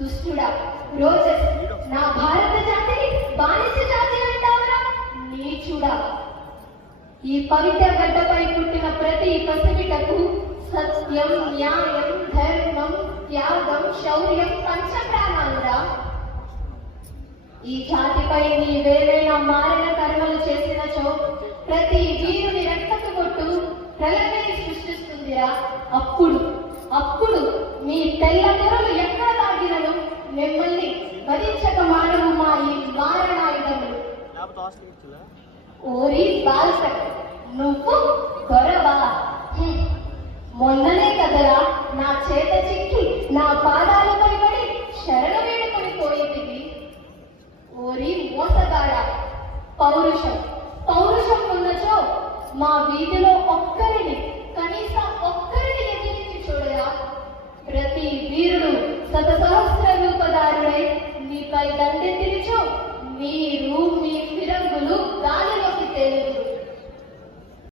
దుష్టుడా roses, నా భారత జాతిని బానిస జాతి అంటావరా? నీచుడా, ఈ పవిత్ర గడ్డపై పుట్టిన ప్రతి పసిబిడ్డకు సత్యం, న్యాయం, ధర్మం, త్యాగం, శౌర్యం పంచప్రాణాలురా. ఈ జాతిపై నీవేవైనా మారణ కర్మలు చేసినచో ప్రతి వీరుని రక్తపు కొట్టు ప్రళయాన్ని సృష్టిస్తుందిరా. అప్పుడు మీ తెల్ల దొరలు ఎక్కడ దాగినను మిమ్మల్ని వధించక మానవు మా ఈ మారణాయుధములు. ఓరి బాల్సక్, నువ్వు దొరవా? మొన్ననే కదరా నా చేత చిక్కి నా పాదాలపై పడి శరణు వేడుకొని పోయింది. ఓరి మోసగాడా, పౌరుషం ఉన్నచో మా వీధిలో కనీసం ఒక్కరిని ఎదిరించి చూడరా. ప్రతి వీరుడు